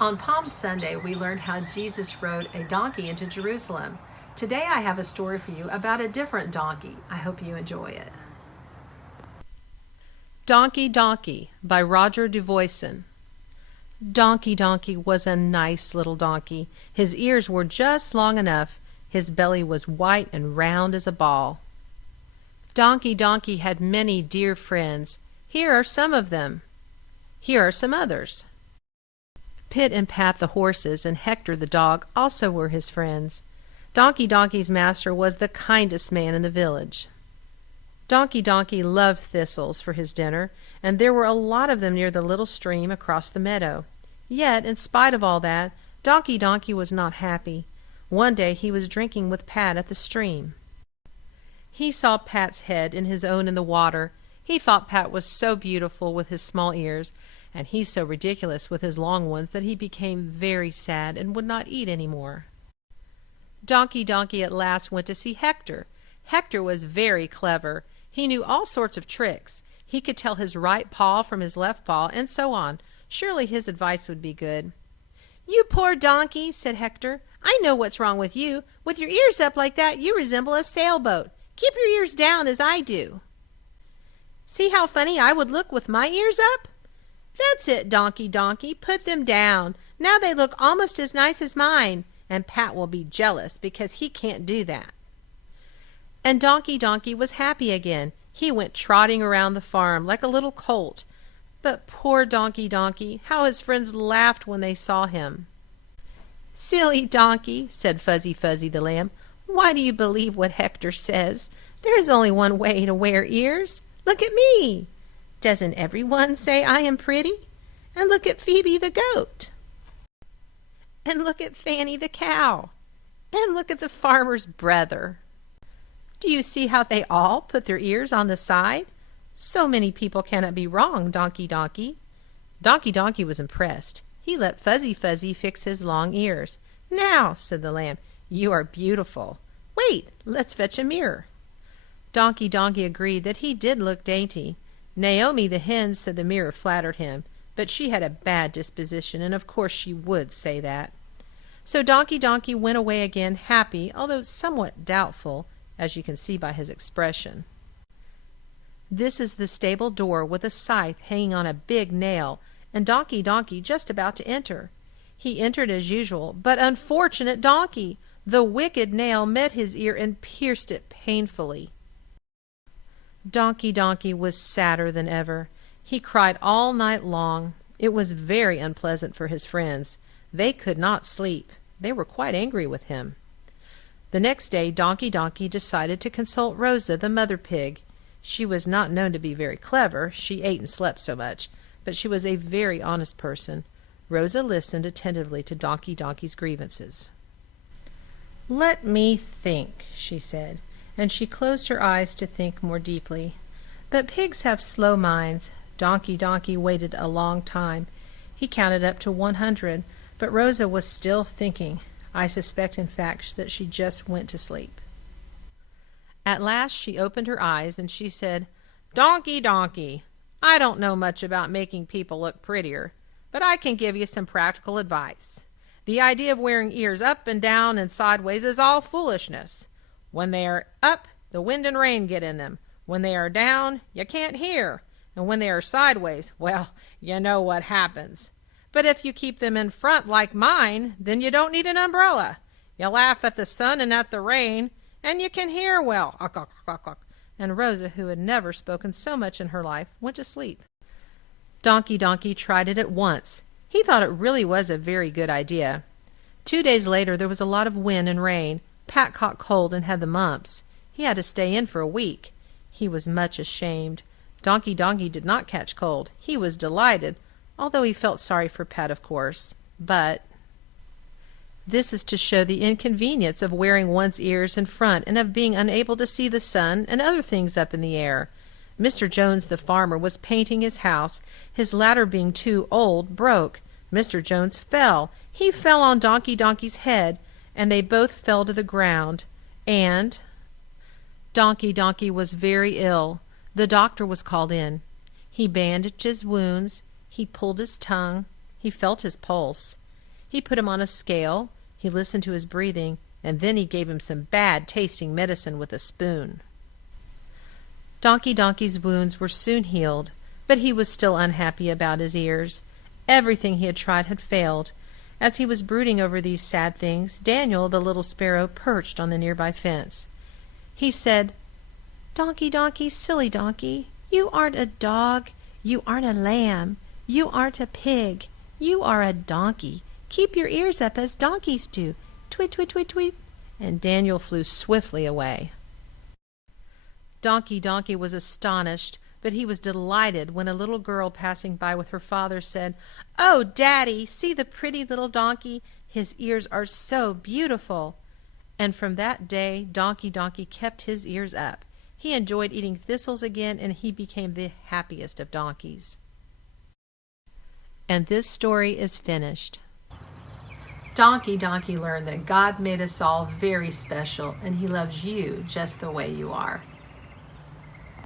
On Palm Sunday, we learned how Jesus rode a donkey into Jerusalem. Today, I have a story for you about a different donkey. I hope you enjoy it. Donkey Donkey by Roger Duvoisin. Donkey Donkey was a nice little donkey. His ears were just long enough. His belly was white and round as a ball. Donkey Donkey had many dear friends. Here are some of them. Here are some others. Pit and Pat the horses and Hector the dog also were his friends. Donkey Donkey's master was the kindest man in the village. Donkey Donkey loved thistles for his dinner, and there were a lot of them near the little stream across the meadow. Yet, in spite of all that, Donkey Donkey was not happy. One day he was drinking with Pat at the stream. He saw Pat's head and his own in the water. He thought Pat was so beautiful with his small ears, and he so ridiculous with his long ones, that he became very sad and would not eat any more. Donkey Donkey at last went to see Hector. Hector was very clever. He knew all sorts of tricks. He could tell his right paw from his left paw, and so on. Surely his advice would be good. "You poor donkey," said Hector. "I know what's wrong with you. With your ears up like that, you resemble a sailboat. Keep your ears down as I do." "See how funny I would look with my ears up?" "That's it, Donkey Donkey. Put them down. Now they look almost as nice as mine, and Pat will be jealous because he can't do that." And Donkey Donkey was happy again. He went trotting around the farm like a little colt. But poor Donkey Donkey, how his friends laughed when they saw him. "Silly donkey," said Fuzzy Fuzzy the lamb. "Why do you believe what Hector says? There is only one way to wear ears. Look at me. Doesn't everyone say I am pretty? And look at Phoebe the goat. And look at Fanny the cow. And look at the farmer's brother. Do you see how they all put their ears on the side? So many people cannot be wrong, Donkey Donkey." Donkey Donkey was impressed. He let Fuzzy Fuzzy fix his long ears. "Now," said the lamb, "you are beautiful. Wait, let's fetch a mirror." Donkey Donkey agreed that he did look dainty. Naomi the hen said the mirror flattered him, but she had a bad disposition, and of course she would say that. So Donkey Donkey went away again, happy, although somewhat doubtful, as you can see by his expression. This is the stable door with a scythe hanging on a big nail, and Donkey Donkey just about to enter. He entered as usual, but unfortunate Donkey! The wicked nail met his ear and pierced it painfully. Donkey Donkey was sadder than ever. He cried all night long. It was very unpleasant for his friends. They could not sleep. They were quite angry with him. The next day Donkey Donkey decided to consult Rosa, the mother pig. She was not known to be very clever, she ate and slept so much, but she was a very honest person. Rosa listened attentively to Donkey Donkey's grievances. "Let me think," she said, and she closed her eyes to think more deeply. But pigs have slow minds. Donkey Donkey waited a long time. He counted up to 100, but Rosa was still thinking. I suspect, in fact, that she just went to sleep. At last she opened her eyes, and she said, "Donkey Donkey, I don't know much about making people look prettier, but I can give you some practical advice. The idea of wearing ears up and down and sideways is all foolishness. When they are up, the wind and rain get in them. When they are down, you can't hear. And when they are sideways, well, you know what happens. But if you keep them in front like mine, then you don't need an umbrella. You laugh at the sun and at the rain, and you can hear well." And Rosa, who had never spoken so much in her life, went to sleep. Donkey Donkey tried it at once. He thought it really was a very good idea. 2 days later there was a lot of wind and rain. Pat caught cold and had the mumps. He had to stay in for a week. He was much ashamed. Donkey Donkey did not catch cold. He was delighted, although he felt sorry for Pat, of course. But this is to show the inconvenience of wearing one's ears in front and of being unable to see the sun and other things up in the air. Mr. Jones the farmer was painting his house. His ladder being too old broke. Mr. Jones fell. He fell on Donkey Donkey's head, and they both fell to the ground. And Donkey Donkey was very ill. The doctor was called in. He bandaged his wounds. He pulled his tongue. He felt his pulse. He put him on a scale, he listened to his breathing, and then he gave him some bad-tasting medicine with a spoon. Donkey's wounds were soon healed, but he was still unhappy about his ears. Everything he had tried had failed. As he was brooding over these sad things, Daniel, the little sparrow, perched on the nearby fence. He said, Donkey, silly donkey, you aren't a dog, you aren't a lamb, you aren't a pig, you are a donkey. Keep your ears up as donkeys do. Tweet, tweet, tweet, tweet. And Daniel flew swiftly away. Donkey was astonished, but he was delighted when a little girl passing by with her father said, "Oh, Daddy, see the pretty little donkey. His ears are so beautiful." And from that day, Donkey kept his ears up. He enjoyed eating thistles again, and he became the happiest of donkeys. And this story is finished. Donkey learned that God made us all very special, and he loves you just the way you are.